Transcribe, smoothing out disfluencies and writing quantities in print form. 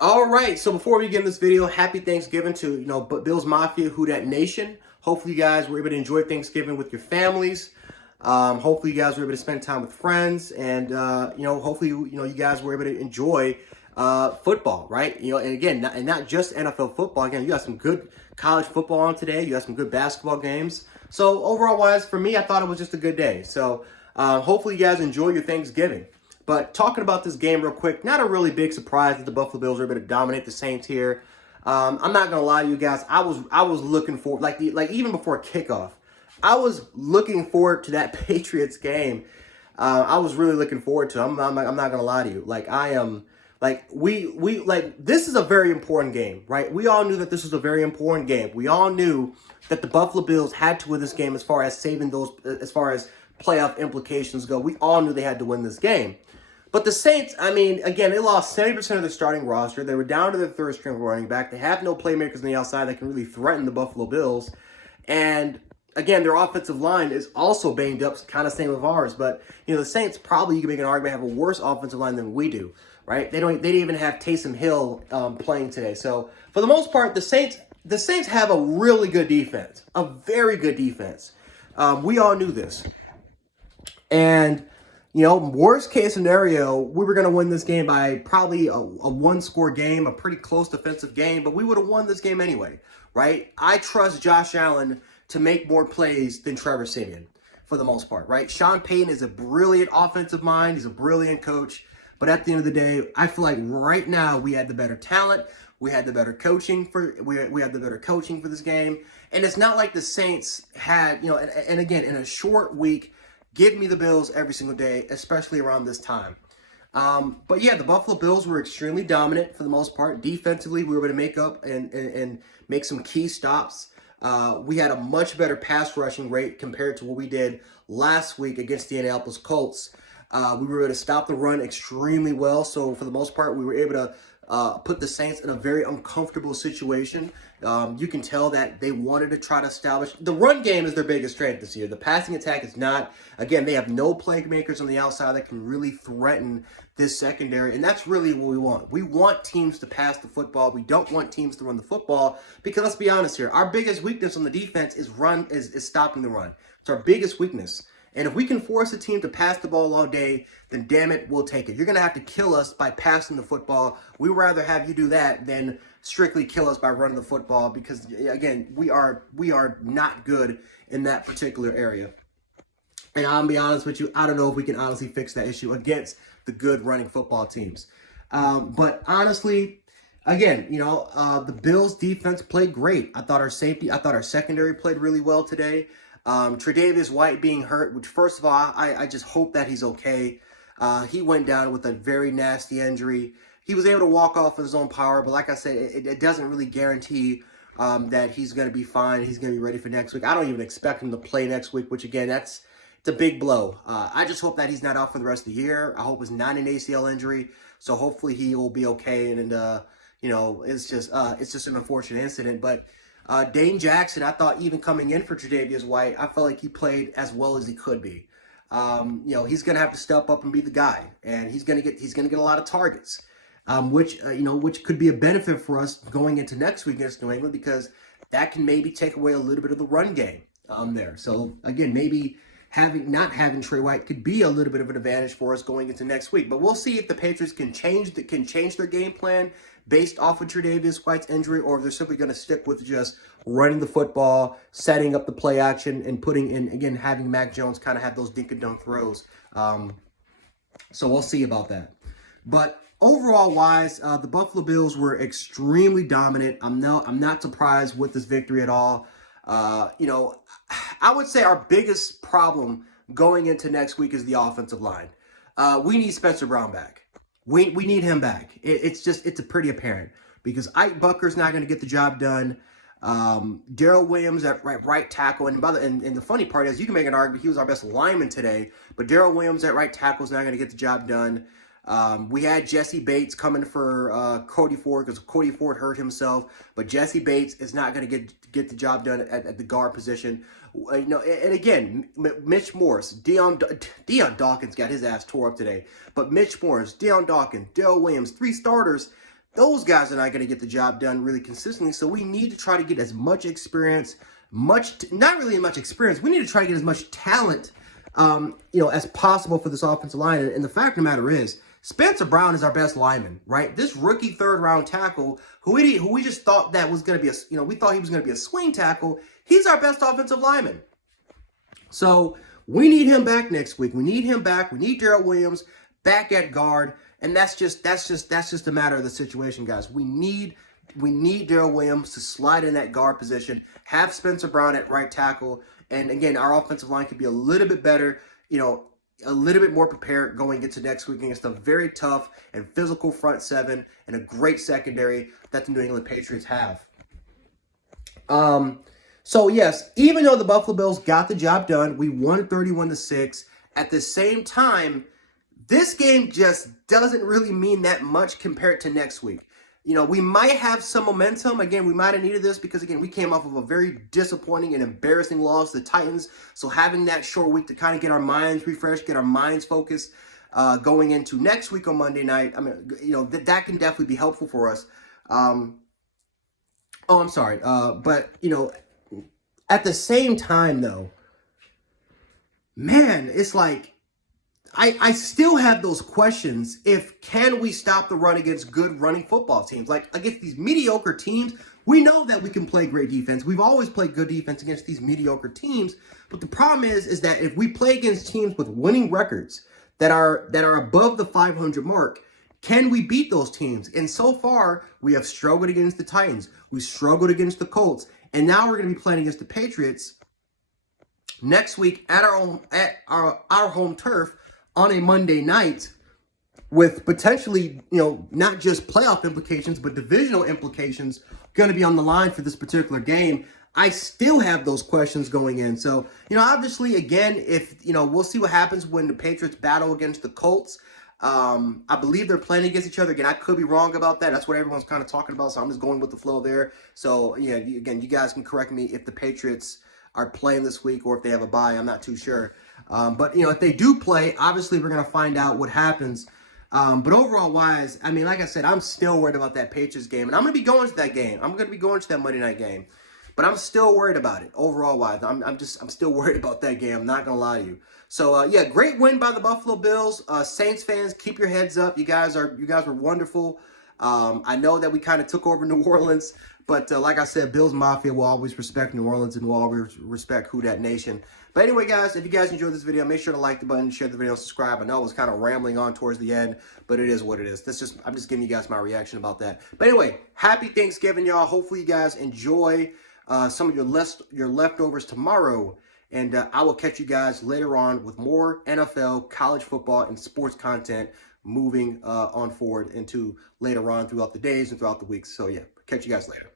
All right, so before we begin this video, happy Thanksgiving to, Bills Mafia, Who Dat Nation. Hopefully you guys were able to enjoy Thanksgiving with your families. Hopefully you guys were able to spend time with friends and, hopefully, you guys were able to enjoy football, right? And again, not just NFL football. Again, you got some good college football on today. You got some good basketball games. So overall wise, for me, I thought it was just a good day. So hopefully you guys enjoy your Thanksgiving. But talking about this game real quick, not a really big surprise that the Buffalo Bills are able to dominate the Saints here. I'm not gonna lie to you guys. I was looking for even before kickoff, I was looking forward to that Patriots game. I was really looking forward to it. I'm not gonna lie to you. Like I am. Like this is a very important game, right? We all knew that this was a very important game. We all knew that the Buffalo Bills had to win this game as far as saving those, as far as playoff implications go. We all knew they had to win this game. But the Saints, I mean, again, they lost 70% of their starting roster. They were down to their third string running back. They have no playmakers on the outside that can really threaten the Buffalo Bills. And again, their offensive line is also banged up, kind of same with ours. But the Saints probably, you can make an argument, have a worse offensive line than we do, right? They didn't even have Taysom Hill playing today. So for the most part, the Saints have a really good defense, a very good defense. We all knew this, and worst case scenario, we were going to win this game by probably a one-score game, a pretty close defensive game, but we would have won this game anyway, right? I trust Josh Allen to make more plays than Trevor Siemian for the most part, right? Sean Payton is a brilliant offensive mind. He's a brilliant coach. But at the end of the day, I feel like right now we had the better talent. We had the better coaching we had the better coaching for this game. And it's not like the Saints had, and again, in a short week, give me the Bills every single day, especially around this time. But yeah, the Buffalo Bills were extremely dominant for the most part. Defensively, we were able to make up and make some key stops. We had a much better pass rushing rate compared to what we did last week against the Indianapolis Colts. We were able to stop the run extremely well. So for the most part, we were able to put the Saints in a very uncomfortable situation. You can tell that they wanted to try to establish. The run game is their biggest strength this year. The passing attack is not. Again, they have no playmakers on the outside that can really threaten this secondary, and that's really what we want. We want teams to pass the football. We don't want teams to run the football because let's be honest here. Our biggest weakness on the defense is stopping the run. It's our biggest weakness. And if we can force a team to pass the ball all day, then damn it, we'll take it. You're going to have to kill us by passing the football. We'd rather have you do that than strictly kill us by running the football because, again, we are not good in that particular area. And I'll be honest with you, I don't know if we can honestly fix that issue against the good running football teams. But honestly, again, the Bills defense played great. I thought our secondary played really well today. Tre'Davious White being hurt, which first of all, I just hope that he's okay. He went down with a very nasty injury. He was able to walk off of his own power, but like I said, it doesn't really guarantee that he's going to be fine. He's going to be ready for next week. I don't even expect him to play next week, which again, it's a big blow. I just hope that he's not out for the rest of the year. I hope it's not an ACL injury, so hopefully he will be okay. And it's just an unfortunate incident, but. Dane Jackson, I thought even coming in for Tre'Davious White, I felt like he played as well as he could be. He's going to have to step up and be the guy, and he's going to get a lot of targets, which could be a benefit for us going into next week against New England because that can maybe take away a little bit of the run game there. So again, maybe not having Trey White could be a little bit of an advantage for us going into next week. But we'll see if the Patriots can change their game plan based off of Tre'Davious White's injury, or if they're simply going to stick with just running the football, setting up the play action, and putting in, again, having Mac Jones kind of have those dink-and-dunk throws. So we'll see about that. But overall wise, the Buffalo Bills were extremely dominant. I'm not surprised with this victory at all. I would say our biggest problem going into next week is the offensive line. We need Spencer Brown back. We need him back. It's pretty apparent because Ike Bucker's not going to get the job done. Daryl Williams at right tackle, and the funny part is you can make an argument he was our best lineman today, but Daryl Williams at right tackle is not going to get the job done. We had Jesse Bates coming for Cody Ford because Cody Ford hurt himself, but Jesse Bates is not going to get the job done at the guard position. And again, Mitch Morse, Dion Dawkins got his ass tore up today, but Mitch Morse, Dion Dawkins, Daryl Williams, 3 starters. those guys are not going to get the job done really consistently. So we need to try to get as much experience, not really much experience. We need to try to get as much talent, as possible for this offensive line. And the fact of the matter is, Spencer Brown is our best lineman, right? This rookie third-round tackle, who we just thought that was going to be we thought he was going to be a swing tackle. He's our best offensive lineman. So we need him back next week. We need him back. We need Darrell Williams back at guard. And that's just a matter of the situation, guys. We need Darrell Williams to slide in that guard position, have Spencer Brown at right tackle, and again, our offensive line could be a little bit better, a little bit more prepared going into next week against a very tough and physical front seven and a great secondary that the New England Patriots have. So yes, even though the Buffalo Bills got the job done, we won 31-6. At the same time, this game just doesn't really mean that much compared to next week. We might have some momentum. Again, we might have needed this because, again, we came off of a very disappointing and embarrassing loss to the Titans. So having that short week to kind of get our minds refreshed, get our minds focused going into next week on Monday night, I mean, that can definitely be helpful for us. I'm sorry. But, at the same time, though, man, it's like, I still have those questions. Can we stop the run against good running football teams? Like against these mediocre teams, we know that we can play great defense. We've always played good defense against these mediocre teams. But the problem is that if we play against teams with winning records that are above the 500 mark, can we beat those teams? And so far, we have struggled against the Titans. We struggled against the Colts. And now we're going to be playing against the Patriots next week at our home turf on a Monday night with potentially, not just playoff implications, but divisional implications going to be on the line for this particular game. I still have those questions going in. So, obviously, again, we'll see what happens when the Patriots battle against the Colts. I believe they're playing against each other. Again, I could be wrong about that. That's what everyone's kind of talking about. So I'm just going with the flow there. So, again, you guys can correct me if the Patriots are playing this week or if they have a bye. I'm not too sure. But, if they do play, obviously we're going to find out what happens. But overall wise, I mean, like I said, I'm still worried about that Patriots game. And I'm going to be going to that game. I'm going to be going to that Monday night game. But I'm still worried about it overall wise. I'm still worried about that game. I'm not going to lie to you. So, yeah, great win by the Buffalo Bills. Saints fans, keep your heads up. You guys were wonderful. I know that we kind of took over New Orleans. But like I said, Bills Mafia will always respect New Orleans and will always respect Who Dat Nation. But anyway, guys, if you guys enjoyed this video, make sure to like the button, share the video, subscribe. I know I was kind of rambling on towards the end, but it is what it is. I'm just giving you guys my reaction about that. But anyway, happy Thanksgiving, y'all. Hopefully you guys enjoy some of your leftovers tomorrow. And I will catch you guys later on with more NFL, college football, and sports content moving on forward into later on throughout the days and throughout the weeks. So, yeah, catch you guys later.